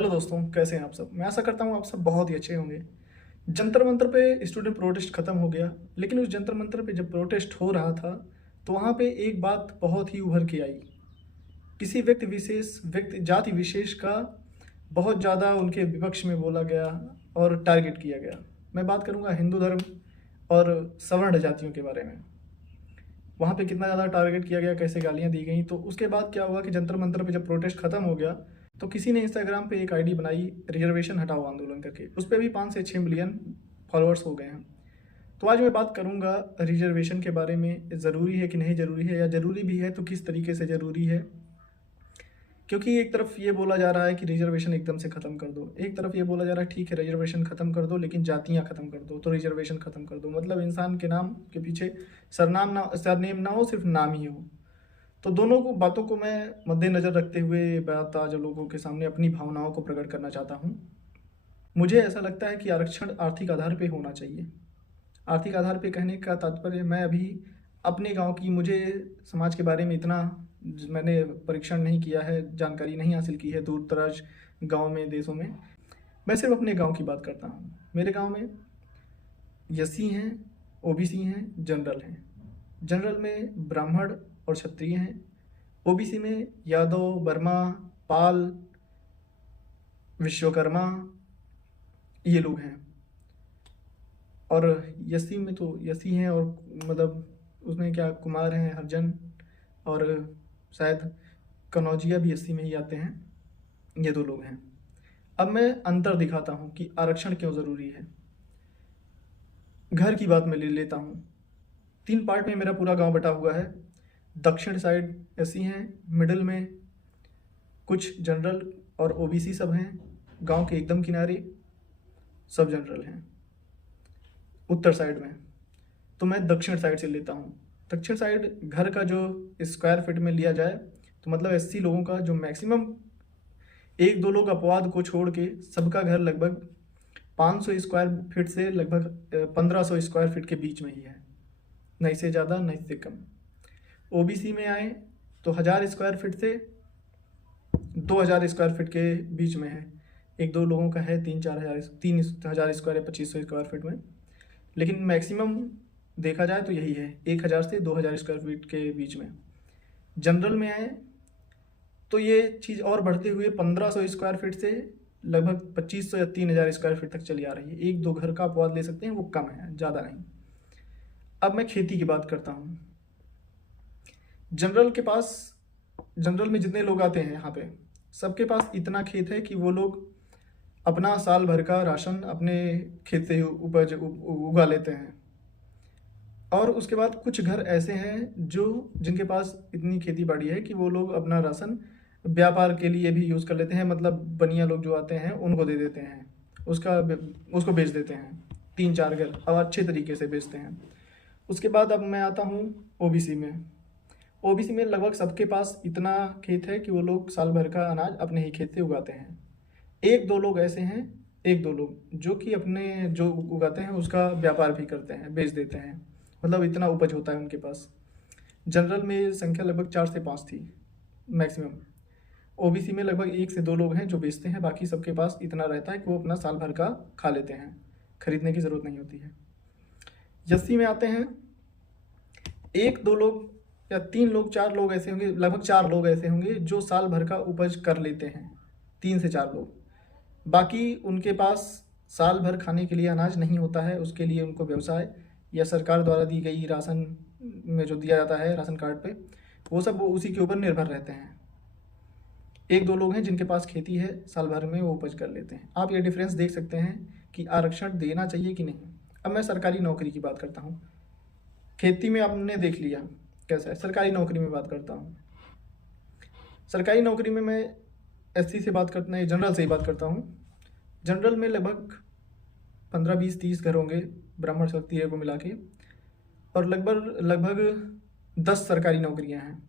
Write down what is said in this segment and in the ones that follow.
Hello दोस्तों, कैसे हैं आप सब। मैं आशा करता हूँ आप सब बहुत ही अच्छे होंगे। जंतर मंतर पे स्टूडेंट प्रोटेस्ट खत्म हो गया, लेकिन उस जंतर मंतर पे जब प्रोटेस्ट हो रहा था तो वहाँ पे एक बात बहुत ही उभर के आई। किसी व्यक्ति जाति विशेष का बहुत ज़्यादा उनके विपक्ष में बोला गया और टारगेट किया गया। मैं बात करूँगा हिंदू धर्म और सवर्ण जातियों के बारे में। वहाँ पे कितना ज़्यादा टारगेट किया गया, कैसे गालियाँ दी गई। तो उसके बाद क्या हुआ कि जंतर मंतर पे जब प्रोटेस्ट खत्म हो गया तो किसी ने इंस्टाग्राम पे एक आईडी बनाई, रिजर्वेशन हटाओ आंदोलन करके। उस पर भी 5 से 6 मिलियन फॉलोअर्स हो गए हैं। तो आज मैं बात करूंगा रिजर्वेशन के बारे में, ज़रूरी है कि नहीं ज़रूरी है, या ज़रूरी भी है तो किस तरीके से ज़रूरी है। क्योंकि एक तरफ ये बोला जा रहा है कि रिजर्वेशन एकदम से ख़त्म कर दो, एक तरफ ये बोला जा रहा है ठीक है रिजर्वेशन ख़त्म कर दो लेकिन जातियाँ ख़त्म कर दो। तो रिजर्वेशन ख़त्म कर दो मतलब इंसान के नाम के पीछे सरनेम ना हो, सिर्फ नाम ही हो। तो दोनों को बातों को मैं मद्देनज़र रखते हुए बात आज लोगों के सामने अपनी भावनाओं को प्रकट करना चाहता हूँ। मुझे ऐसा लगता है कि आरक्षण आर्थिक आधार पे होना चाहिए। आर्थिक आधार पे कहने का तात्पर्य, मैं अभी अपने गांव की, मुझे समाज के बारे में इतना मैंने परीक्षण नहीं किया है, जानकारी नहीं हासिल की है दूर दराज गाँव में, देशों में। मैं सिर्फ अपने गाँव की बात करता हूँ। मेरे गाँव में एससी हैं, ओबीसी हैं, जनरल हैं। जनरल में ब्राह्मण और क्षत्रिय हैं। ओबीसी में यादव, वर्मा, पाल, विश्वकर्मा, ये लोग हैं। और एससी में तो एससी हैं, और मतलब उसमें क्या कुमार हैं, हरिजन, और शायद कनौजिया भी एससी में ही आते हैं। ये 2 लोग हैं। अब मैं अंतर दिखाता हूँ कि आरक्षण क्यों ज़रूरी है। घर की बात मैं ले लेता हूँ। 3 पार्ट में मेरा पूरा गांव बटा हुआ है। दक्षिण साइड एससी हैं, मिडिल में कुछ जनरल और ओबीसी सब हैं, गांव के एकदम किनारे सब जनरल हैं। उत्तर साइड में तो मैं दक्षिण साइड से लेता हूँ। दक्षिण साइड घर का जो स्क्वायर फीट में लिया जाए तो मतलब 80 लोगों का जो मैक्सिमम, 1-2 लोग अपवाद को छोड़ के सबका घर लगभग 500 स्क्वायर फीट से लगभग 1500 स्क्वायर फीट के बीच में ही है, नहीं से ज़्यादा नहीं से कम। ओबीसी में आए तो 1000 स्क्वायर फीट से 2000 स्क्वायर फीट के बीच में है। 1-2 लोगों का है 3-4000 स्क्वायर या 2500 स्क्वायर फीट में, लेकिन मैक्सिमम देखा जाए तो यही है 1000 से 2000 स्क्वायर फीट के बीच में। जनरल में आए तो ये चीज़ और बढ़ते हुए 1500 स्क्वायर फीट से लगभग 2500 या 3000 स्क्वायर फीट तक चली आ रही है। 1-2 घर का अपवाद ले सकते हैं, वो कम है, ज़्यादा नहीं। अब मैं खेती की बात करता हूँ। जनरल में जितने लोग आते हैं यहाँ पे, सबके पास इतना खेत है कि वो लोग अपना साल भर का राशन अपने खेत से ही उगा लेते हैं। और उसके बाद कुछ घर ऐसे हैं जिनके पास इतनी खेती बाड़ी है कि वो लोग अपना राशन व्यापार के लिए भी यूज़ कर लेते हैं। मतलब बनिया लोग जो आते हैं उनको दे देते हैं, उसको बेच देते हैं। 3-4 घर और अच्छे तरीके से बेचते हैं। उसके बाद अब मैं आता हूँ ओबीसी में। ओबीसी में लगभग सबके पास इतना खेत है कि वो लोग साल भर का अनाज अपने ही खेत से उगाते हैं। 1-2 लोग ऐसे हैं, 1-2 लोग जो कि अपने जो उगाते हैं उसका व्यापार भी करते हैं, बेच देते हैं। मतलब इतना उपज होता है उनके पास। जनरल में संख्या लगभग 4 से 5 थी मैक्सिमम। ओबीसी में लगभग 1 से 2 लोग हैं जो बेचते हैं, बाकी सबके पास इतना रहता है कि वो अपना साल भर का खा लेते हैं, खरीदने की ज़रूरत नहीं होती है। एससी में आते हैं, 1-2 लोग या 3 लोग, 4 लोग ऐसे होंगे, लगभग 4 लोग ऐसे होंगे जो साल भर का उपज कर लेते हैं। 3 से 4 लोग, बाकी उनके पास साल भर खाने के लिए अनाज नहीं होता है। उसके लिए उनको व्यवसाय या सरकार द्वारा दी गई राशन में जो दिया जाता है राशन कार्ड पे, वो उसी के ऊपर निर्भर रहते हैं। 1-2 लोग हैं जिनके पास खेती है, साल भर में वो उपज कर लेते हैं। आप ये डिफरेंस देख सकते हैं कि आरक्षण देना चाहिए कि नहीं। अब मैं सरकारी नौकरी की बात करता हूँ। खेती में आपने देख लिया कैसा है, सरकारी नौकरी में बात करता हूँ। सरकारी नौकरी में मैं एससी से बात करता नहीं, जनरल से ही बात करता हूँ। जनरल में लगभग 15, 20, 30 घर होंगे ब्राह्मण क्षत्रिय को मिला के, और लगभग 10 सरकारी नौकरियां हैं।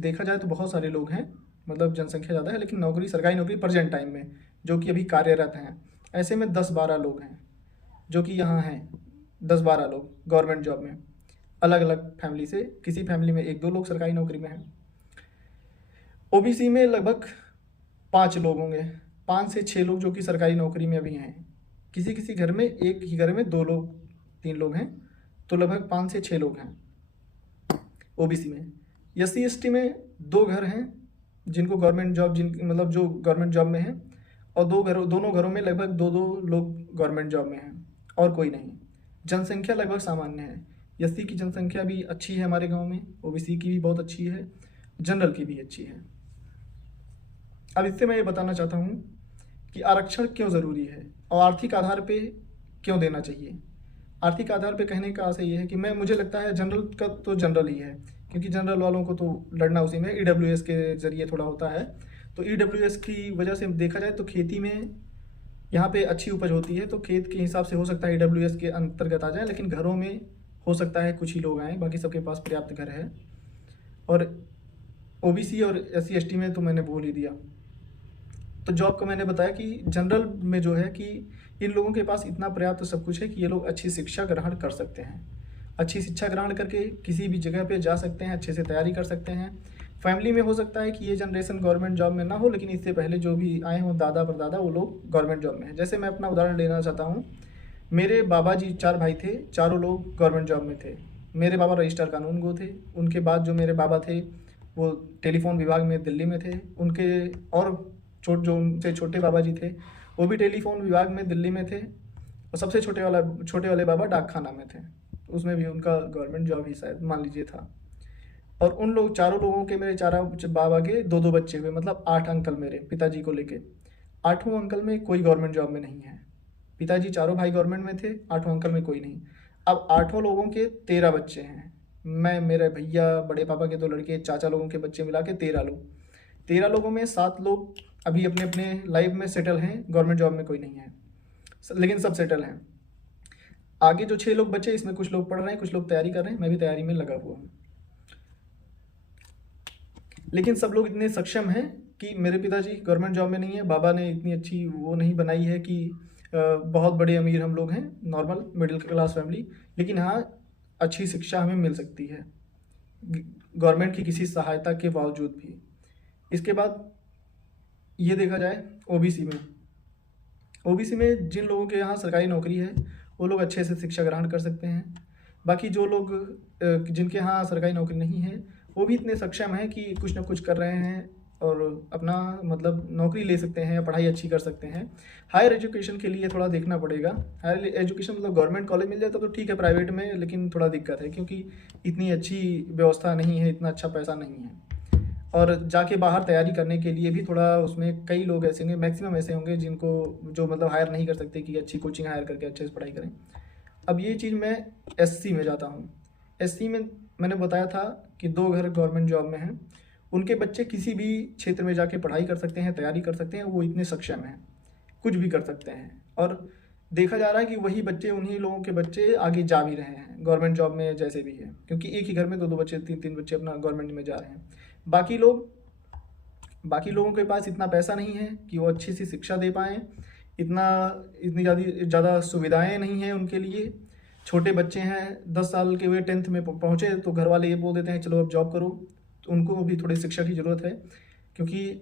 देखा जाए तो बहुत सारे लोग हैं, मतलब जनसंख्या ज़्यादा है, लेकिन सरकारी नौकरी प्रेजेंट टाइम में जो कि अभी कार्यरत हैं, ऐसे में 10-12 लोग हैं जो कि यहाँ हैं। 10-12 लोग गवर्नमेंट जॉब में, अलग अलग फैमिली से, किसी फैमिली में 1-2 लोग सरकारी नौकरी में हैं। ओबीसी में लगभग 5 लोग होंगे, 5 से 6 लोग जो कि सरकारी नौकरी में अभी हैं। किसी किसी घर में, एक ही घर में 2 लोग 3 लोग हैं, तो लगभग 5 से 6 लोग हैं ओबीसी में। एससी एसटी में 2 घर हैं जिनको गवर्नमेंट जॉब, जिन मतलब जो गवर्नमेंट जॉब में हैं, और दोनों घरों में लगभग 2-2 लोग गवर्नमेंट जॉब में हैं, और कोई नहीं। जनसंख्या लगभग सामान्य है। एससी की जनसंख्या भी अच्छी है हमारे गांव में, ओबीसी की भी बहुत अच्छी है, जनरल की भी अच्छी है। अब इससे मैं ये बताना चाहता हूँ कि आरक्षण क्यों ज़रूरी है और आर्थिक आधार पे क्यों देना चाहिए। आर्थिक आधार पे कहने का आशय ये है कि मुझे लगता है जनरल का तो जनरल ही है, क्योंकि जनरल वालों को तो लड़ना उसी में ईडब्ल्यूएस के ज़रिए थोड़ा होता है। तो ईडब्ल्यूएस की वजह से देखा जाए तो खेती में यहाँ पे अच्छी उपज होती है, तो खेत के हिसाब से हो सकता है ईडब्ल्यूएस के अंतर्गत आ जाए, लेकिन घरों में हो सकता है कुछ ही लोग आएँ, बाकी सबके पास पर्याप्त घर है। और ओबीसी और एससी एसटी में तो मैंने बोल ही दिया। तो जॉब का मैंने बताया कि जनरल में जो है कि इन लोगों के पास इतना पर्याप्त सब कुछ है कि ये लोग अच्छी शिक्षा ग्रहण कर सकते हैं। अच्छी शिक्षा ग्रहण करके किसी भी जगह पे जा सकते हैं, अच्छे से तैयारी कर सकते हैं। फैमिली में हो सकता है कि ये जनरेशन गवर्नमेंट जॉब में ना हो, लेकिन इससे पहले जो भी आए हों दादा परदादा, वो लोग गवर्नमेंट जॉब में हैं। जैसे मैं अपना उदाहरण लेना चाहता हूँ, मेरे बाबा जी 4 भाई थे, चारों लोग गवर्नमेंट जॉब में थे। मेरे बाबा रजिस्ट्रार कानून गो थे, उनके बाद जो मेरे बाबा थे वो टेलीफोन विभाग में दिल्ली में थे। उनके और जो उनसे छोटे बाबा जी थे वो भी टेलीफोन विभाग में दिल्ली में थे, और सबसे छोटे वाले बाबा डाक खाना में थे, उसमें भी उनका गवर्नमेंट जॉब ही शायद मान लीजिए था। और उन लोग चारों लोगों के, मेरे चारों बाबा के 2-2 बच्चे हुए, मतलब 8 अंकल मेरे पिताजी को लेके। 8वें अंकल में कोई गवर्नमेंट जॉब में नहीं है। पिताजी चारों भाई गवर्नमेंट में थे, 8वें अंकल में कोई नहीं। अब 8 लोगों के 13 बच्चे हैं। मैं, मेरे भैया, बड़े पापा के 2 लड़के, चाचा लोगों के बच्चे मिला के 13 लोग। 13 लोगों में 7 लोग अभी अपने अपने लाइफ में सेटल हैं, गवर्नमेंट जॉब में कोई नहीं है, लेकिन सब सेटल हैं। आगे जो 6 लोग बचे, इसमें कुछ लोग पढ़ रहे हैं, कुछ लोग तैयारी कर रहे हैं, मैं भी तैयारी में लगा हुआ हूँ। लेकिन सब लोग इतने सक्षम हैं कि मेरे पिताजी गवर्नमेंट जॉब में नहीं है, बाबा ने इतनी अच्छी वो नहीं बनाई है कि बहुत बड़े अमीर हम लोग हैं, नॉर्मल मिडिल क्लास फैमिली, लेकिन हाँ अच्छी शिक्षा हमें मिल सकती है गवर्नमेंट की किसी सहायता के बावजूद भी। इसके बाद ये देखा जाए ओबीसी में जिन लोगों के यहाँ सरकारी नौकरी है वो लोग अच्छे से शिक्षा ग्रहण कर सकते हैं। बाकी जो लोग जिनके यहाँ सरकारी नौकरी नहीं है वो भी इतने सक्षम हैं कि कुछ ना कुछ कर रहे हैं और अपना मतलब नौकरी ले सकते हैं या पढ़ाई अच्छी कर सकते हैं। हायर एजुकेशन के लिए थोड़ा देखना पड़ेगा। हायर एजुकेशन मतलब गवर्नमेंट कॉलेज मिल जाता तो ठीक है, प्राइवेट में लेकिन थोड़ा दिक्कत है, क्योंकि इतनी अच्छी व्यवस्था नहीं है, इतना अच्छा पैसा नहीं है। और जाके बाहर तैयारी करने के लिए भी थोड़ा, उसमें कई लोग ऐसे होंगे, मैक्सिमम ऐसे होंगे जिनको जो मतलब हायर नहीं कर सकते कि अच्छी कोचिंग हायर करके अच्छे से पढ़ाई करें। अब ये चीज़ मैं एससी में जाता हूँ। एससी में मैंने बताया था कि 2 घर गवर्नमेंट जॉब में हैं, उनके बच्चे किसी भी क्षेत्र में जाके पढ़ाई कर सकते हैं, तैयारी कर सकते हैं, वो इतने सक्षम हैं, कुछ भी कर सकते हैं। और देखा जा रहा है कि वही बच्चे, उन्हीं लोगों के बच्चे आगे जा भी रहे हैं गवर्नमेंट जॉब में जैसे भी है, क्योंकि एक ही घर में 2-2 बच्चे, 3-3 बच्चे अपना गवर्नमेंट में जा रहे हैं। बाकी लोगों के पास इतना पैसा नहीं है कि वो अच्छी सी शिक्षा दे पाएँ, इतनी ज़्यादा सुविधाएं नहीं हैं उनके लिए। छोटे बच्चे हैं, 10 साल के हुए 10th में पहुँचे तो घर वाले ये बोल देते हैं चलो अब जॉब करो। तो उनको भी थोड़ी शिक्षा की ज़रूरत है, क्योंकि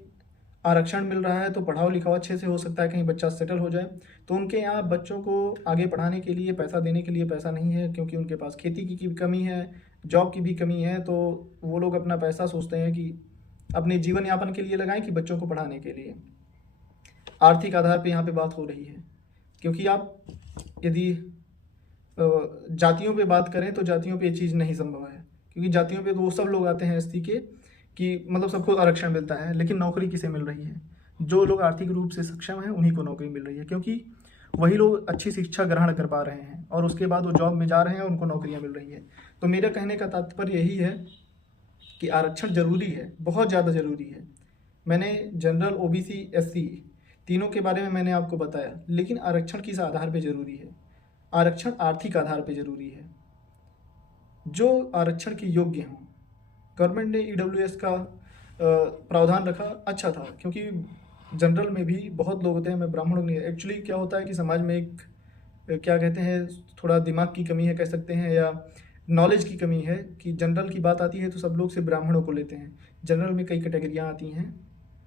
आरक्षण मिल रहा है तो पढ़ाओ लिखाओ अच्छे से, हो सकता है कहीं बच्चा सेटल हो जाए। तो उनके यहाँ बच्चों को आगे पढ़ाने के लिए पैसा देने के लिए पैसा नहीं है, क्योंकि उनके पास खेती की भी कमी है, जॉब की भी कमी है। तो वो लोग अपना पैसा सोचते हैं कि अपने जीवन यापन के लिए लगाएं कि बच्चों को पढ़ाने के लिए। आर्थिक आधार पे यहाँ पे बात हो रही है, क्योंकि आप यदि जातियों पे बात करें तो जातियों पे ये चीज़ नहीं संभव है, क्योंकि जातियों पे तो वो सब लोग आते हैं एसटी के कि मतलब सबको आरक्षण मिलता है, लेकिन नौकरी किसे मिल रही है? जो लोग आर्थिक रूप से सक्षम हैं उन्हीं को नौकरी मिल रही है, क्योंकि वही लोग अच्छी शिक्षा ग्रहण कर पा रहे हैं और उसके बाद वो जॉब में जा रहे हैं, उनको नौकरियां मिल रही हैं। तो मेरा कहने का तात्पर्य यही है कि आरक्षण ज़रूरी है, बहुत ज़्यादा ज़रूरी है। मैंने जनरल, ओबीसी, एससी तीनों के बारे में मैंने आपको बताया, लेकिन आरक्षण किस आधार पे ज़रूरी है? आरक्षण आर्थिक आधार पे ज़रूरी है। जो आरक्षण के योग्य हों, गवर्नमेंट ने ईडब्ल्यूएस का प्रावधान रखा, अच्छा था, क्योंकि जनरल में भी बहुत लोग होते हैं, मैं ब्राह्मण नहीं। एक्चुअली क्या होता है कि समाज में एक क्या कहते हैं, थोड़ा दिमाग की कमी है कह सकते हैं, या नॉलेज की कमी है कि जनरल की बात आती है तो सब लोग सिर्फ ब्राह्मणों को लेते हैं। जनरल में कई कैटेगरियाँ आती हैं,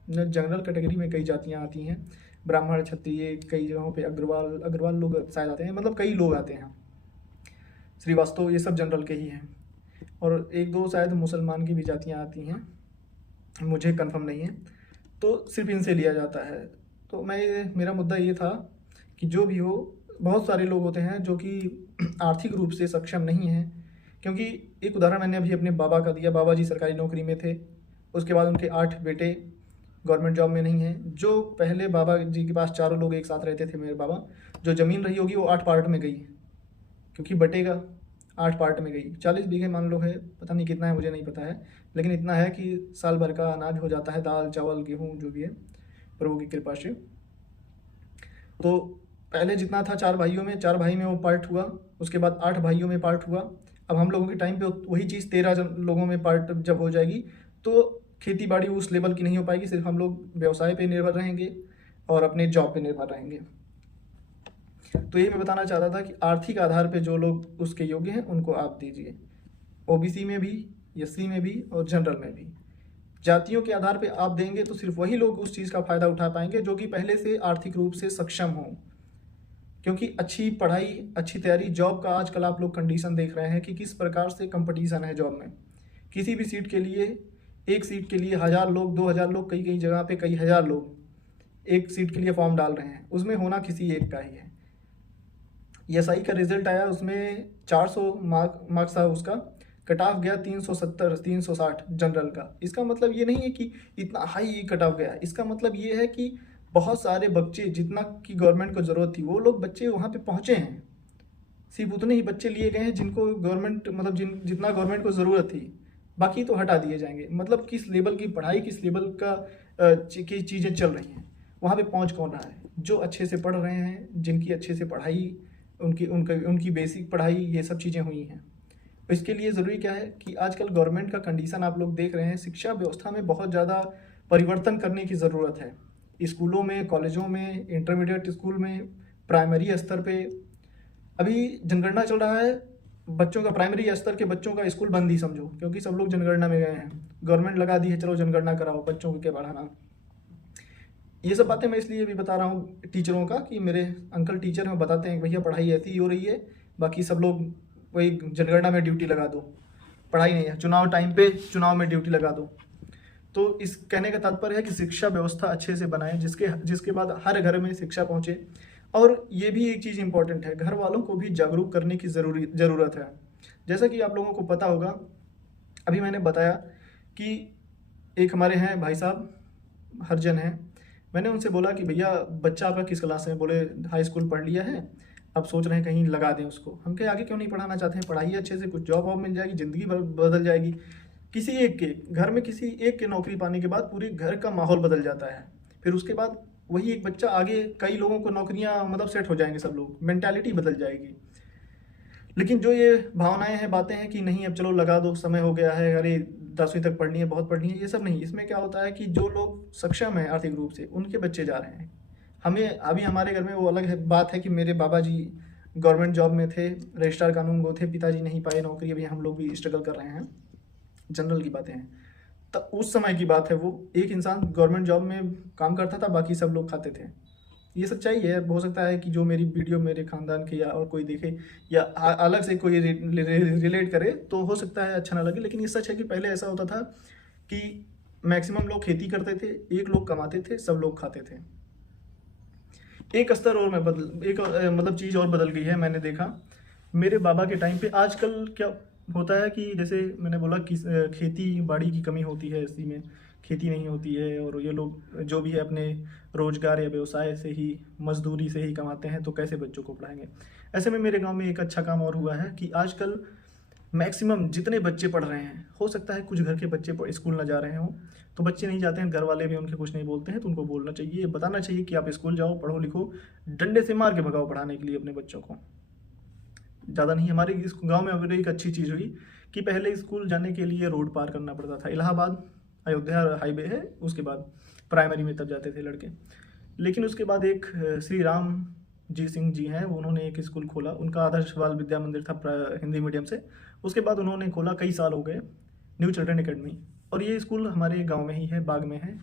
जनरल कैटेगरी में कई जातियाँ आती हैं, ब्राह्मण, क्षत्रिय, कई जगहों पे अग्रवाल लोग शायद आते हैं, मतलब कई लोग आते हैं, श्रीवास्तव, ये सब जनरल के ही हैं। और एक दो शायद मुसलमान की भी जातियाँ आती हैं, मुझे कंफर्म नहीं है, तो सिर्फ इनसे लिया जाता है। तो मेरा मुद्दा ये था कि जो भी हो, बहुत सारे लोग होते हैं जो कि आर्थिक रूप से सक्षम नहीं हैं। क्योंकि एक उदाहरण मैंने अभी अपने बाबा का दिया, बाबा जी सरकारी नौकरी में थे, उसके बाद उनके 8 बेटे गवर्नमेंट जॉब में नहीं हैं। जो पहले बाबा जी के पास चारों लोग एक साथ रहते थे, मेरे बाबा, जो ज़मीन रही होगी वो 8 पार्ट में गई, क्योंकि बटेगा, 8 पार्ट में गई। 40 बीघे मान लो है, पता नहीं कितना है, मुझे नहीं पता है, लेकिन इतना है कि साल भर का अनाज हो जाता है, दाल चावल गेहूँ जो भी है, प्रभु की कृपा से। तो पहले जितना था 4 भाइयों में, 4 भाई में वो पार्ट हुआ, उसके बाद 8 भाइयों में पार्ट हुआ। अब हम लोगों के टाइम पे वही चीज़ 13 लोगों में पार्ट जब हो जाएगी, तो खेती बाड़ी उस लेवल की नहीं हो पाएगी, सिर्फ हम लोग व्यवसाय पे निर्भर रहेंगे और अपने जॉब पे निर्भर रहेंगे। तो यही मैं बताना चाहता था कि आर्थिक आधार पे जो लोग उसके योग्य हैं उनको आप दीजिए, ओबीसी में भी, एससी में भी और जनरल में भी। जातियों के आधार पे आप देंगे तो सिर्फ वही लोग उस चीज़ का फ़ायदा उठा पाएंगे जो कि पहले से आर्थिक रूप से सक्षम हों। क्योंकि अच्छी पढ़ाई, अच्छी तैयारी, जॉब का आजकल आप लोग कंडीशन देख रहे हैं कि किस प्रकार से कंपटीशन है जॉब में। किसी भी सीट के लिए, एक सीट के लिए 1000 लोग, 2000 लोग, कई कई जगह पे कई हज़ार लोग एक सीट के लिए फॉर्म डाल रहे हैं, उसमें होना किसी एक का ही है। एसआई का रिजल्ट आया, उसमें 400 मार्क्स था, उसका कट ऑफ गया 370 360 जनरल का। इसका मतलब ये नहीं है कि इतना हाई कट ऑफ गया, इसका मतलब ये है कि बहुत सारे बच्चे, जितना की गवर्नमेंट को ज़रूरत थी, वो लोग बच्चे वहाँ पे पहुँचे हैं। सिर्फ उतने ही बच्चे लिए गए हैं जिनको गवर्नमेंट, मतलब जितना गवर्नमेंट को ज़रूरत थी, बाकी तो हटा दिए जाएंगे। मतलब किस लेवल की पढ़ाई, किस लेवल का की चीज़ें चल रही हैं, वहाँ पे पहुँच कौन रहा है? जो अच्छे से पढ़ रहे हैं, जिनकी अच्छे से पढ़ाई, उनकी बेसिक पढ़ाई, ये सब चीज़ें हुई हैं। इसके लिए ज़रूरी क्या है कि आजकल गवर्नमेंट का कंडीशन आप लोग देख रहे हैं, शिक्षा व्यवस्था में बहुत ज़्यादा परिवर्तन करने की ज़रूरत है। स्कूलों में, कॉलेजों में, इंटरमीडिएट स्कूल में, प्राइमरी स्तर पे अभी जनगणना चल रहा है, बच्चों का, प्राइमरी स्तर के बच्चों का स्कूल बंद ही समझो, क्योंकि सब लोग जनगणना में गए हैं। गवर्नमेंट लगा दी है, चलो जनगणना कराओ, बच्चों को क्या पढ़ाना। ये सब बातें मैं इसलिए भी बता रहा हूँ टीचरों का, कि मेरे अंकल टीचर हैं, बताते हैं कि भैया पढ़ाई ऐसी ही हो रही है, बाकी सब लोग वही जनगणना में ड्यूटी लगा दो, पढ़ाई नहीं है, चुनाव टाइम पे चुनाव में ड्यूटी लगा दो। तो इस कहने का तात्पर्य है कि शिक्षा व्यवस्था अच्छे से बनाएं, जिसके बाद हर घर में शिक्षा पहुंचे। और ये भी एक चीज़ इंपॉर्टेंट है, घर वालों को भी जागरूक करने की ज़रूरत है। जैसा कि आप लोगों को पता होगा, अभी मैंने बताया कि एक हमारे हैं भाई साहब, हरजन हैं, मैंने उनसे बोला कि भैया बच्चा आपका किस क्लास में? बोले हाई स्कूल पढ़ लिया है, अब सोच रहे हैं कहीं लगा दें उसको। हम कहे आगे क्यों नहीं पढ़ाना चाहते हैं? पढ़ाइए अच्छे से, कुछ जॉब वॉब मिल जाएगी, ज़िंदगी बदल जाएगी। किसी एक के घर में, किसी एक के नौकरी पाने के बाद पूरे घर का माहौल बदल जाता है। फिर उसके बाद वही एक बच्चा आगे कई लोगों को नौकरियां, मतलब सेट हो जाएंगे, सब लोग, मेंटालिटी बदल जाएगी। लेकिन जो ये भावनाएं हैं, बातें हैं कि नहीं अब चलो लगा दो, समय हो गया है, अरे 10वीं तक पढ़नी है, बहुत पढ़नी है, ये सब नहीं। इसमें क्या होता है कि जो लोग सक्षम हैं आर्थिक रूप से, उनके बच्चे जा रहे हैं। हमें अभी हमारे घर में वो अलग बात है कि मेरे बाबा जी गवर्नमेंट जॉब में थे, रजिस्ट्रार कानून गो थे, पिताजी नहीं पाए नौकरी, अभी हम लोग भी स्ट्रगल कर रहे हैं, जनरल की बातें हैं। तब उस समय की बात है, वो एक इंसान गवर्नमेंट जॉब में काम करता था, बाकी सब लोग खाते थे। ये सच्चाई है। हो सकता है कि जो मेरी वीडियो मेरे खानदान के या और कोई देखे, या अलग से कोई रिलेट करे, तो हो सकता है अच्छा ना लगे, लेकिन ये सच है कि पहले ऐसा होता था कि मैक्सिमम लोग खेती करते थे, एक लोग कमाते थे, सब लोग खाते थे। एक स्तर और मतलब चीज़ और बदल गई है, मैंने देखा मेरे बाबा के टाइम पे। आजकल क्या होता है कि जैसे मैंने बोला कि खेती बाड़ी की कमी होती है, इसी में खेती नहीं होती है, और ये लोग जो भी है अपने रोजगार या व्यवसाय से ही, मजदूरी से ही कमाते हैं, तो कैसे बच्चों को पढ़ाएंगे। ऐसे में मेरे गांव में एक अच्छा काम और हुआ है कि आजकल मैक्सिमम जितने बच्चे पढ़ रहे हैं, हो सकता है कुछ घर के बच्चे स्कूल ना जा रहे हों, तो बच्चे नहीं जाते हैं, घर वाले भी उनके कुछ नहीं बोलते हैं, तो उनको बोलना चाहिए, बताना चाहिए कि आप स्कूल जाओ, पढ़ो लिखो, डंडे से मार के भगाओ पढ़ाने के लिए अपने बच्चों को। ज़्यादा नहीं। हमारे इस गांव में अभी एक अच्छी चीज़ हुई कि पहले स्कूल जाने के लिए रोड पार करना पड़ता था, इलाहाबाद अयोध्या हाईवे है, उसके बाद प्राइमरी में तब जाते थे लड़के। लेकिन उसके बाद एक श्री राम जी सिंह जी हैं, उन्होंने एक स्कूल खोला, उनका आदर्श बाल विद्या मंदिर था हिंदी मीडियम से, उसके बाद उन्होंने खोला, कई साल हो गए, न्यू चिल्ड्रन एकेडमी, और ये स्कूल हमारे गांव में ही है, बाग में है।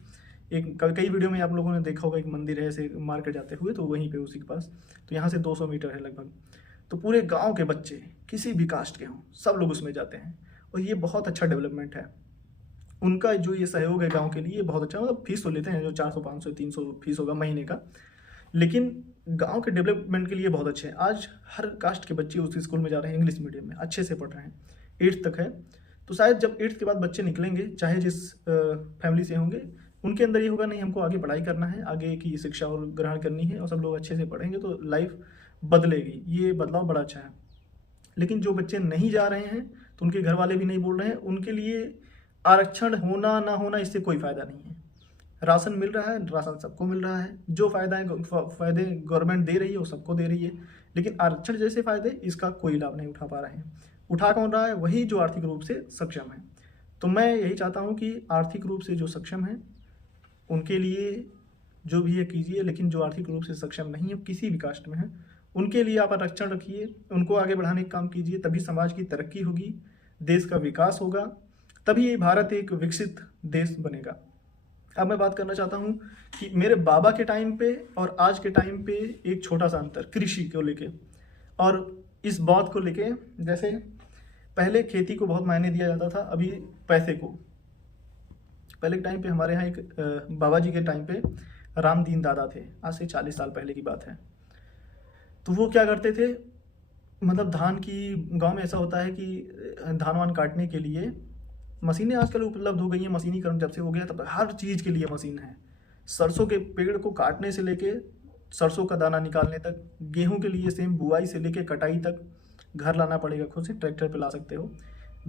एक कई वीडियो में आप लोगों ने देखा होगा, एक मंदिर है ऐसे मार्केट जाते हुए, तो वहीं पे उसी के पास, तो यहाँ से 200 मीटर है लगभग। तो पूरे गांव के बच्चे किसी भी कास्ट के हों, सब लोग उसमें जाते हैं, और ये बहुत अच्छा डेवलपमेंट है। उनका जो ये सहयोग है गांव के लिए बहुत अच्छा, मतलब फीस तो लेते हैं जो 400 500 300 फीस होगा महीने का, लेकिन गांव के डेवलपमेंट के लिए बहुत अच्छे हैं। आज हर कास्ट के बच्चे उस स्कूल में जा रहे हैं, इंग्लिश मीडियम में अच्छे से पढ़ रहे हैं, 8th तक है। तो शायद जब 8th के बाद बच्चे निकलेंगे, चाहे जिस फैमिली से होंगे, उनके अंदर ये होगा नहीं हमको आगे पढ़ाई करना है, आगे की शिक्षा और ग्रहण करनी है, और सब लोग अच्छे से पढ़ेंगे तो लाइफ बदलेगी। ये बदलाव बड़ा अच्छा है। लेकिन जो बच्चे नहीं जा रहे हैं, तो उनके घर वाले भी नहीं बोल रहे हैं, उनके लिए आरक्षण होना ना होना इससे कोई फ़ायदा नहीं है। राशन मिल रहा है, राशन सबको मिल रहा है, जो फ़ायदे गवर्नमेंट दे रही है वो सबको दे रही है, लेकिन आरक्षण जैसे फ़ायदे इसका कोई लाभ नहीं उठा पा रहे हैं। उठा कौन रहा है? वही जो आर्थिक रूप से सक्षम है। तो मैं यही चाहता हूँ कि आर्थिक रूप से जो सक्षम है उनके लिए जो भी है कीजिए, लेकिन जो आर्थिक रूप से सक्षम नहीं है, किसी भी कास्ट में है, उनके लिए आप आरक्षण रखिए, उनको आगे बढ़ाने का काम कीजिए, तभी समाज की तरक्की होगी, देश का विकास होगा, तभी ये भारत एक विकसित देश बनेगा। अब मैं बात करना चाहता हूँ कि मेरे बाबा के टाइम पे और आज के टाइम पे एक छोटा सा अंतर कृषि को लेके, और इस बात को लेके, जैसे पहले खेती को बहुत मायने दिया जाता था, अभी पैसे को। पहले के टाइम पे हमारे यहाँ एक बाबा जी के टाइम पे रामदीन दादा थे, आज से 40 साल पहले की बात है। तो वो क्या करते थे, मतलब धान की, गांव में ऐसा होता है कि धान वान काटने के लिए मशीनें आजकल उपलब्ध हो गई हैं, मशीनीकरण जब से हो गया तब हर चीज़ के लिए मशीन है। सरसों के पेड़ को काटने से लेके सरसों का दाना निकालने तक, गेहूं के लिए सेम बुआई से लेके कटाई तक घर लाना पड़ेगा, खुद से ट्रैक्टर पे ला सकते हो।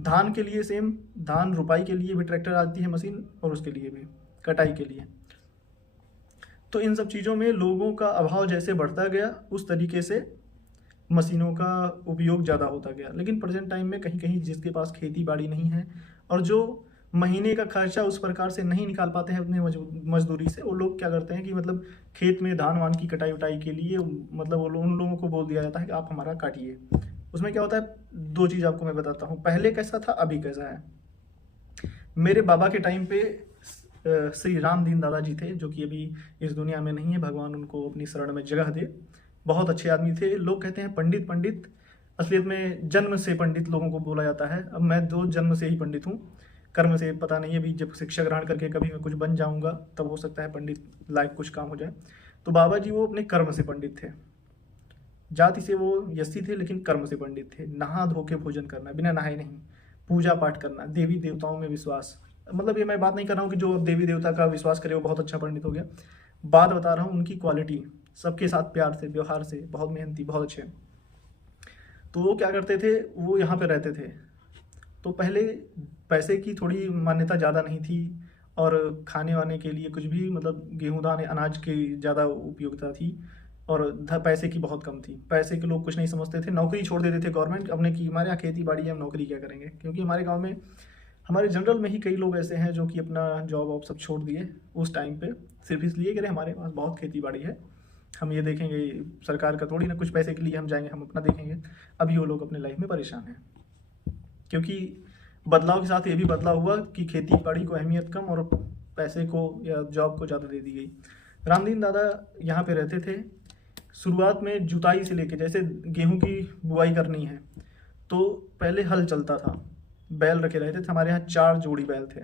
धान के लिए सेम, धान रुपाई के लिए भी ट्रैक्टर आती है मशीन, और उसके लिए भी कटाई के लिए। तो इन सब चीज़ों में लोगों का अभाव जैसे बढ़ता गया, उस तरीके से मशीनों का उपयोग ज़्यादा होता गया। लेकिन प्रेजेंट टाइम में कहीं कहीं जिसके पास खेती बाड़ी नहीं है, और जो महीने का खर्चा उस प्रकार से नहीं निकाल पाते हैं अपने मजदूरी से, वो लोग क्या करते हैं कि मतलब खेत में धान वान की कटाई उटाई के लिए, मतलब उन लोगों को बोल दिया जाता है कि आप हमारा काटिए। उसमें क्या होता है, 2 चीज़ आपको मैं बताता हूँ, पहले कैसा था अभी कैसा है। मेरे बाबा के टाइम पे श्री रामदीन दादा जी थे, जो कि अभी इस दुनिया में नहीं है, भगवान उनको अपनी शरण में जगह दे। बहुत अच्छे आदमी थे। लोग कहते हैं पंडित पंडित, असलियत में जन्म से पंडित लोगों को बोला जाता है। अब मैं 2 जन्म से ही पंडित हूँ, कर्म से पता नहीं है। अभी जब शिक्षा ग्रहण करके कभी मैं कुछ बन जाऊँगा तब हो सकता है पंडित लायक कुछ काम हो जाए। तो बाबा जी वो अपने कर्म से पंडित थे, जाति से वो यसी थे, लेकिन कर्म से पंडित थे। नहा धो के भोजन करना, बिना नहाए नहीं, पूजा पाठ करना, देवी देवताओं में विश्वास। मतलब ये मैं बात नहीं कर रहा हूँ कि जो देवी देवता का विश्वास करे वो बहुत अच्छा पंडित हो गया, बात बता रहा हूँ उनकी क्वालिटी, सबके साथ प्यार से, व्यवहार से, बहुत मेहनती, बहुत अच्छे। तो वो क्या करते थे, वो यहाँ पे रहते थे। तो पहले पैसे की थोड़ी मान्यता ज़्यादा नहीं थी, और खाने वाने के लिए कुछ भी, मतलब गेहूँ दाने अनाज की ज़्यादा उपयोगिता थी, और पैसे की बहुत कम थी। पैसे के लोग कुछ नहीं समझते थे, नौकरी छोड़ देते थे गवर्नमेंट अपने की, हमारे यहाँ खेती बाड़ी है, हम नौकरी क्या करेंगे। क्योंकि हमारे गाँव में, हमारे जनरल में ही कई लोग ऐसे हैं जो कि अपना जॉब वॉब सब छोड़ दिए उस टाइम पे, सिर्फ इसलिए कि हमारे पास बहुत खेती बाड़ी है, हम ये देखेंगे सरकार का थोड़ी ना, कुछ पैसे के लिए हम जाएंगे, हम अपना देखेंगे। अभी वो लोग अपने लाइफ में परेशान हैं, क्योंकि बदलाव के साथ ये भी बदलाव हुआ कि खेती बाड़ी को अहमियत कम और पैसे को या जॉब को ज़्यादा दे दी गई। रामदीन दादा यहाँ पे रहते थे। शुरुआत में जुताई से लेके, जैसे गेहूं की बुआई करनी है तो पहले हल चलता था, बैल रखे रहते थे। हमारे यहाँ 4 जोड़ी बैल थे,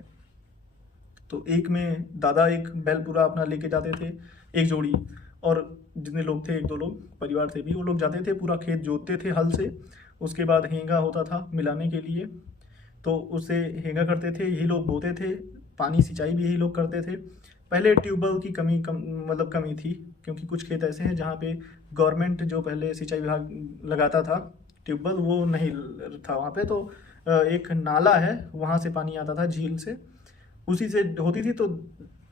तो एक में दादा एक बैल पूरा अपना लेके जाते थे, एक जोड़ी, और जितने लोग थे, 1-2 लोग परिवार से भी, वो लोग जाते थे, पूरा खेत जोतते थे हल से। उसके बाद हेंगा होता था मिलाने के लिए, तो उससे हेंगा करते थे, यही लोग बोते थे। पानी सिंचाई भी यही लोग करते थे। पहले ट्यूबवेल की मतलब कमी थी, क्योंकि कुछ खेत ऐसे हैं जहाँ पे गवर्नमेंट जो पहले सिंचाई विभाग लगाता था ट्यूबवेल, वो नहीं था वहाँ पे। तो एक नाला है, वहाँ से पानी आता था झील से, उसी से होती थी। तो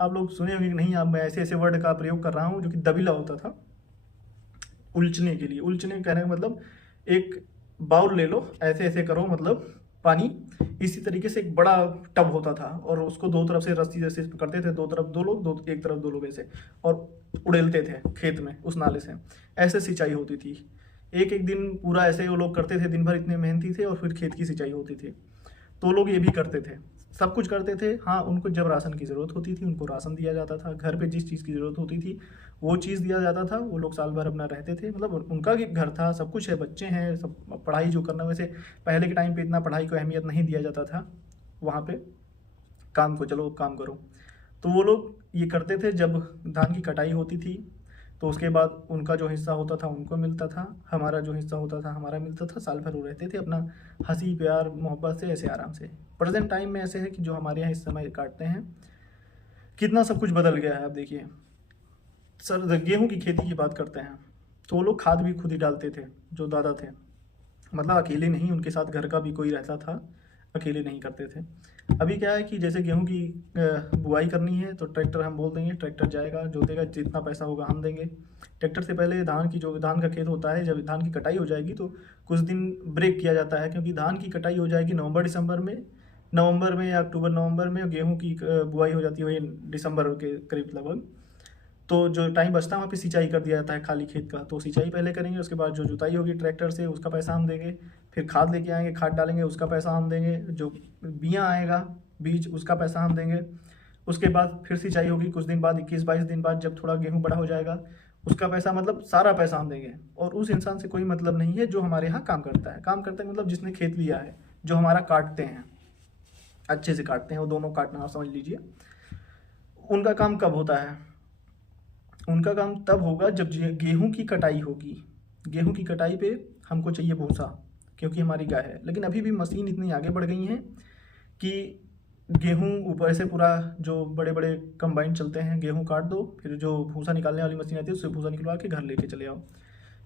आप लोग सुने होंगे कि नहीं, अब मैं ऐसे ऐसे वर्ड का प्रयोग कर रहा हूँ, जो कि दबिला होता था उलचने के लिए। उलचने कहने का मतलब, एक बाउल ले लो, ऐसे ऐसे करो, मतलब पानी, इसी तरीके से एक बड़ा टब होता था, और उसको 2 तरफ से रस्सी जैसे करते थे, 2 तरफ 2 लोग, एक तरफ 2 लोग ऐसे, और उड़ेलते थे खेत में उस नाले से। ऐसे सिंचाई होती थी। एक दिन पूरा ऐसे वो लोग करते थे, दिन भर इतने मेहनती थे, और फिर खेत की सिंचाई होती थी। तो लोग ये भी करते थे। सब कुछ करते थे। हाँ, उनको जब राशन की ज़रूरत होती थी उनको राशन दिया जाता था, घर पे जिस चीज़ की ज़रूरत होती थी वो चीज़ दिया जाता था। वो लोग साल भर अपना रहते थे, मतलब उनका भी घर था, सब कुछ है, बच्चे हैं, सब पढ़ाई जो करना। वैसे पहले के टाइम पे इतना पढ़ाई को अहमियत नहीं दिया जाता था वहाँ पे, काम को चलो काम करो। तो वो लोग ये करते थे। जब धान की कटाई होती थी तो उसके बाद उनका जो हिस्सा होता था उनको मिलता था, हमारा जो हिस्सा होता था हमारा मिलता था। साल भर वो रहते थे अपना हंसी प्यार मोहब्बत से, ऐसे आराम से। प्रेजेंट टाइम में ऐसे है कि जो हमारे यहाँ इस समय काटते हैं, कितना सब कुछ बदल गया है। अब देखिए सर, गेहूं की खेती की बात करते हैं तो वो लोग खाद भी खुद ही डालते थे, जो दादा थे। मतलब अकेले नहीं, उनके साथ घर का भी कोई रहता था, अकेले नहीं करते थे। अभी क्या है कि जैसे गेहूं की बुआई करनी है तो ट्रैक्टर हम बोल देंगे, ट्रैक्टर जाएगा जोतेगा, जितना पैसा होगा हम देंगे। ट्रैक्टर से पहले धान का खेत होता है, जब धान की कटाई हो जाएगी तो कुछ दिन ब्रेक किया जाता है, क्योंकि धान की कटाई हो जाएगी नवंबर में या अक्टूबर नवंबर में, गेहूँ की बुआई हो जाती है दिसंबर के करीब लगभग। तो जो टाइम बचता है वहाँ पे सिंचाई कर दिया जाता है खाली खेत का, तो सिंचाई पहले करेंगे, उसके बाद जो जुताई होगी ट्रैक्टर से उसका पैसा हम देंगे। फिर खाद लेके आएंगे, खाद डालेंगे, उसका पैसा हम देंगे। जो बियाँ आएगा बीज, उसका पैसा हम देंगे। उसके बाद फिर सिंचाई होगी कुछ दिन बाद, 21-22 दिन बाद, जब थोड़ा गेहूँ बड़ा हो जाएगा, उसका पैसा, मतलब सारा पैसा हम देंगे। और उस इंसान से कोई मतलब नहीं है जो हमारे यहाँ काम करता है। काम करते हैं मतलब जिसने खेत लिया है, जो हमारा काटते हैं, अच्छे से काटते हैं, वो दोनों काटना आप समझ लीजिए। उनका काम कब होता है? उनका काम तब होगा जब गेहूं की कटाई होगी। गेहूं की कटाई पे हमको चाहिए भूसा, क्योंकि हमारी गाय है। लेकिन अभी भी मशीन इतनी आगे बढ़ गई हैं कि गेहूं ऊपर से पूरा, जो बड़े बड़े कंबाइन चलते हैं, गेहूं काट दो, फिर जो भूसा निकालने वाली मशीन आती है उससे भूसा निकलवा के घर लेके चले आओ।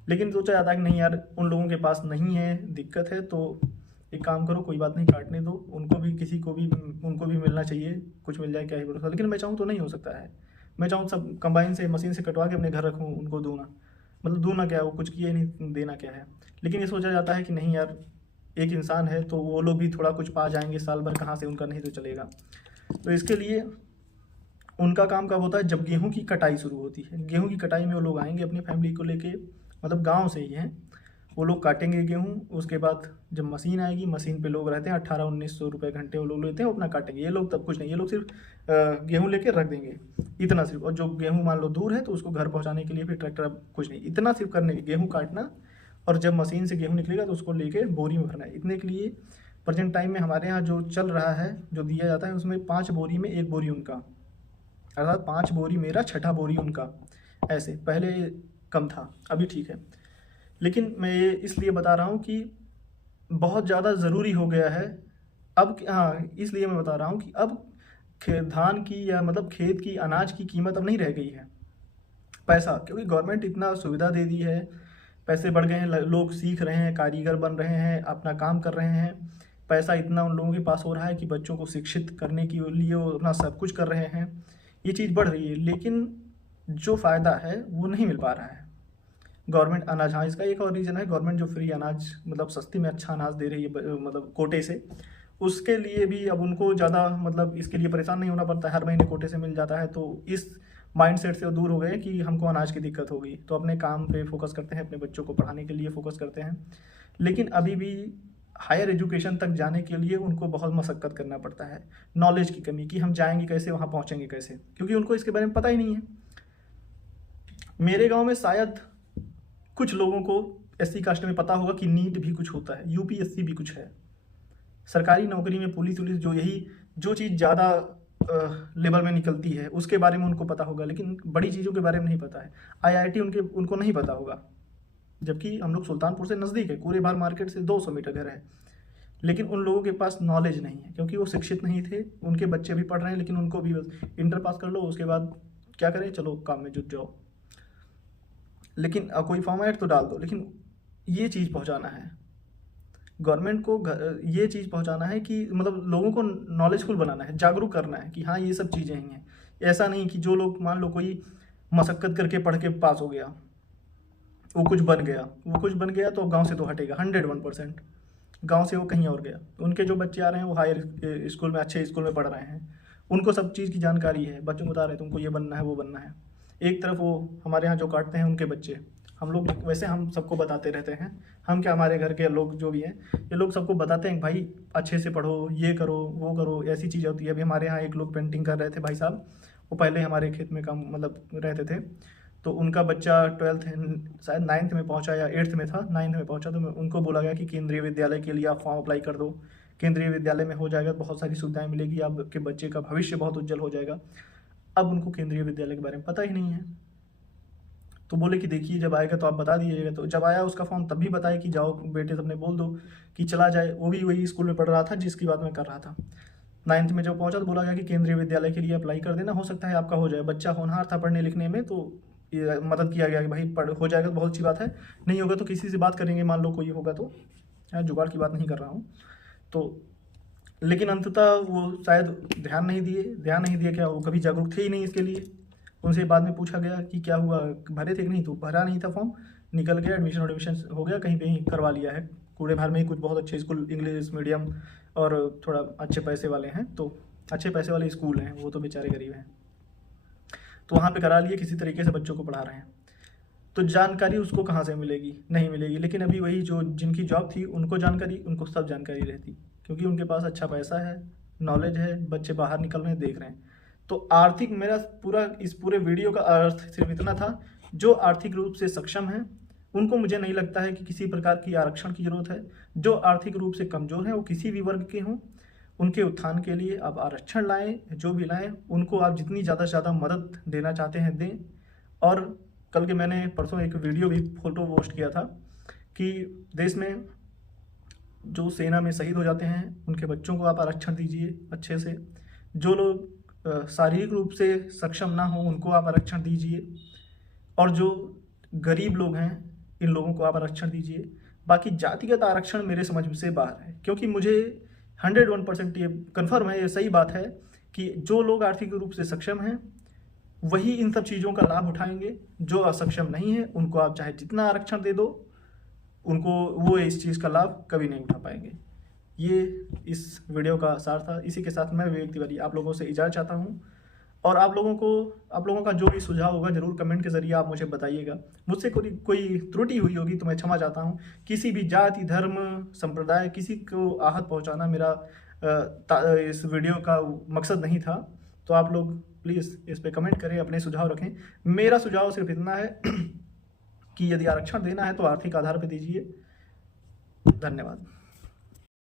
लेकिन सोचा जाता है कि नहीं यार, उन लोगों के पास नहीं है, दिक्कत है, तो एक काम करो, कोई बात नहीं, काटने दो उनको भी, किसी को भी, उनको भी मिलना चाहिए, कुछ मिल जाए क्या ही भरोसा। लेकिन मैं चाहूँ तो नहीं हो सकता है। मैं चाहूँ सब कंबाइन से, मशीन से कटवा के अपने घर रखूँ, उनको दूँ ना, मतलब दूँ ना क्या, वो कुछ किए नहीं, देना क्या है। लेकिन ये सोचा जाता है कि नहीं यार, एक इंसान है तो वो लोग भी थोड़ा कुछ पा जाएंगे, साल भर कहाँ से उनका नहीं तो चलेगा। तो इसके लिए उनका काम कब होता है? जब गेहूं की कटाई शुरू होती है। गेहूं की कटाई में वो लोग आएंगे अपनी फैमिली को लेके, मतलब गांव से ही हैं, वो लोग काटेंगे गेहूं। उसके बाद जब मशीन आएगी, मशीन पे लोग रहते हैं, 1800-1900 रुपये घंटे वो लोग लेते हैं, वो अपना काटेंगे। ये लोग तब कुछ नहीं, ये लोग सिर्फ गेहूं लेके रख देंगे, इतना सिर्फ। और जो गेहूं मान लो दूर है तो उसको घर पहुंचाने के लिए फिर ट्रैक्टर, अब कुछ नहीं, इतना सिर्फ करने के, गेहूँ काटना। और जब मशीन से गेहूँ निकलेगा तो उसको लेके बोरी में भरना है। इतने के लिए प्रेजेंट टाइम में हमारे यहाँ जो चल रहा है, जो दिया जाता है, उसमें 5 बोरी में 1 बोरी उनका, अर्थात 5 बोरी मेरा, 6ठा बोरी उनका। ऐसे पहले कम था, अभी ठीक है। लेकिन मैं ये इसलिए बता रहा हूँ कि बहुत ज़्यादा ज़रूरी हो गया है अब। हाँ, इसलिए मैं बता रहा हूँ कि अब धान की, या मतलब खेत की, अनाज की कीमत अब नहीं रह गई है। पैसा, क्योंकि गवर्नमेंट इतना सुविधा दे दी है, पैसे बढ़ गए हैं, लोग सीख रहे हैं, कारीगर बन रहे हैं, अपना काम कर रहे हैं। पैसा इतना उन लोगों के पास हो रहा है कि बच्चों को शिक्षित करने के लिए वो अपना सब कुछ कर रहे हैं। ये चीज़ बढ़ रही है, लेकिन जो फ़ायदा है वो नहीं मिल पा रहा है। गवर्नमेंट अनाज, हाँ इसका एक और रीज़न है, गवर्नमेंट जो फ्री अनाज, मतलब सस्ती में अच्छा अनाज दे रही है, मतलब कोटे से, उसके लिए भी अब उनको ज़्यादा, मतलब इसके लिए परेशान नहीं होना पड़ता है, हर महीने कोटे से मिल जाता है। तो इस माइंडसेट से वो दूर हो गए कि हमको अनाज की दिक्कत होगी, तो अपने काम पे फोकस करते हैं, अपने बच्चों को पढ़ाने के लिए फोकस करते हैं। लेकिन अभी भी हायर एजुकेशन तक जाने के लिए उनको बहुत मशक्क़त करना पड़ता है, नॉलेज की कमी, कि हम जाएंगे कैसे, वहाँ पहुँचेंगे कैसे, क्योंकि उनको इसके बारे में पता ही नहीं है। मेरे गाँव में शायद कुछ लोगों को SC कास्ट में पता होगा कि नीट भी कुछ होता है, UPSC भी कुछ है। सरकारी नौकरी में पुलिस जो यही जो चीज़ ज़्यादा लेवल में निकलती है उसके बारे में उनको पता होगा, लेकिन बड़ी चीज़ों के बारे में नहीं पता है। IIT उनको नहीं पता होगा, जबकि हम लोग सुल्तानपुर से नज़दीक है, कूरेभार मार्केट से 200 मीटर घर है। लेकिन उन लोगों के पास नॉलेज नहीं है, क्योंकि वो शिक्षित नहीं थे। उनके बच्चे भी पढ़ रहे हैं, लेकिन उनको भी बस इंटर पास कर लो, उसके बाद क्या करें, चलो काम में जुट जाओ, लेकिन कोई फॉर्म ऐड तो डाल दो। लेकिन ये चीज़ पहुंचाना है गवर्नमेंट को, ये चीज़ पहुंचाना है कि मतलब लोगों को नॉलेजफुल बनाना है, जागरूक करना है कि हाँ ये सब चीज़ें ही हैं। ऐसा नहीं कि जो लोग, मान लो कोई मशक्क़त करके पढ़ के पास हो गया, वो कुछ बन गया तो गांव से तो हटेगा 101%। गांव से वो कहीं और गया, उनके जो बच्चे आ रहे हैं वो हायर स्कूल में, अच्छे स्कूल में पढ़ रहे हैं, उनको सब चीज़ की जानकारी है, बच्चों को बता रहे हैं तुमको ये बनना है, वो बनना है। एक तरफ वो हमारे यहाँ जो काटते हैं उनके बच्चे, हम लोग वैसे हम सबको बताते रहते हैं, हम क्या हमारे घर के लोग जो भी हैं ये लोग सबको बताते हैं कि भाई अच्छे से पढ़ो, ये करो वो करो, ऐसी चीज़ होती है। अभी हमारे यहाँ एक लोग पेंटिंग कर रहे थे भाई साहब, वो पहले हमारे खेत में काम मतलब रहते थे, तो उनका बच्चा 12th शायद 9th में पहुंचा या 8th में था, 9th में पहुंचा, तो उनको बोला गया कि केंद्रीय विद्यालय के लिए आप फॉर्म अप्लाई कर दो, केंद्रीय विद्यालय में हो जाएगा, बहुत सारी सुविधाएं मिलेगी, आपके बच्चे का भविष्य बहुत उज्जवल हो जाएगा। अब उनको केंद्रीय विद्यालय के बारे में पता ही नहीं है, तो बोले कि देखिए जब आएगा तो आप बता दीजिएगा। तो जब आया उसका फॉर्म तब भी बताया कि जाओ बेटे सबने बोल दो कि चला जाए, वो भी वही स्कूल में पढ़ रहा था जिसकी बात मैं कर रहा था। 9th में जब पहुंचा तो बोला गया कि केंद्रीय विद्यालय के लिए अप्लाई कर देना, हो सकता है आपका हो जाए। बच्चा होनहार था पढ़ने लिखने में, तो ये मदद किया गया कि भाई पढ़ हो जाएगा तो बहुत अच्छी बात है, नहीं होगा तो किसी से बात करेंगे, मान लो कोई होगा तो, जुगाड़ की बात नहीं कर रहा हूँ। तो लेकिन अंततः वो शायद ध्यान नहीं दिए, क्या वो कभी जागरूक थे ही नहीं इसके लिए। उनसे बाद में पूछा गया कि क्या हुआ, भरे थे कि नहीं, तो भरा नहीं था फॉर्म, निकल गया, एडमिशन हो गया, कहीं पे ही करवा लिया है कूड़े भर में ही। कुछ बहुत अच्छे स्कूल इंग्लिश मीडियम और थोड़ा अच्छे पैसे वाले हैं, तो अच्छे पैसे वाले स्कूल हैं, वो तो बेचारे गरीब हैं, तो वहाँ पे करा लिए, किसी तरीके से बच्चों को पढ़ा रहे हैं। तो जानकारी उसको कहाँ से मिलेगी, नहीं मिलेगी। लेकिन अभी वही जो जिनकी जॉब थी उनको सब जानकारी रहती, क्योंकि उनके पास अच्छा पैसा है, नॉलेज है, बच्चे बाहर निकल रहे हैं, देख रहे हैं। तो आर्थिक, मेरा इस पूरे वीडियो का अर्थ सिर्फ इतना था, जो आर्थिक रूप से सक्षम हैं उनको मुझे नहीं लगता है कि किसी प्रकार की आरक्षण की जरूरत है। जो आर्थिक रूप से कमज़ोर हैं, वो किसी भी वर्ग के हों, उनके उत्थान के लिए आप आरक्षण लाएं, जो भी लाएं, उनको आप जितनी ज़्यादा से ज़्यादा मदद देना चाहते हैं दें। और कल के मैंने परसों एक वीडियो भी फोटो पोस्ट किया था कि देश में जो सेना में शहीद हो जाते हैं उनके बच्चों को आप आरक्षण दीजिए अच्छे से। जो लोग शारीरिक रूप से सक्षम ना हो उनको आप आरक्षण दीजिए, और जो गरीब लोग हैं इन लोगों को आप आरक्षण दीजिए। बाकी जातिगत आरक्षण मेरे समझ से बाहर है, क्योंकि मुझे 101% ये कन्फर्म है, ये सही बात है कि जो लोग आर्थिक रूप से सक्षम हैं वही इन सब चीज़ों का लाभ उठाएंगे। जो असक्षम नहीं है उनको आप चाहे जितना आरक्षण दे दो, उनको वो इस चीज़ का लाभ कभी नहीं उठा पाएंगे। ये इस वीडियो का सार था। इसी के साथ मैं विवेक तिवारी आप लोगों से इजाज़त चाहता हूँ, और आप लोगों का जो भी सुझाव होगा जरूर कमेंट के जरिए आप मुझे बताइएगा। मुझसे कोई त्रुटि हुई होगी तो मैं क्षमा चाहता हूँ। किसी भी जाति, धर्म, संप्रदाय, किसी को आहत पहुँचाना मेरा इस वीडियो का मकसद नहीं था। तो आप लोग प्लीज़ इस पे कमेंट करें, अपने सुझाव रखें। मेरा सुझाव सिर्फ इतना है कि यदि आरक्षण देना है तो आर्थिक आधार पर दीजिए। धन्यवाद।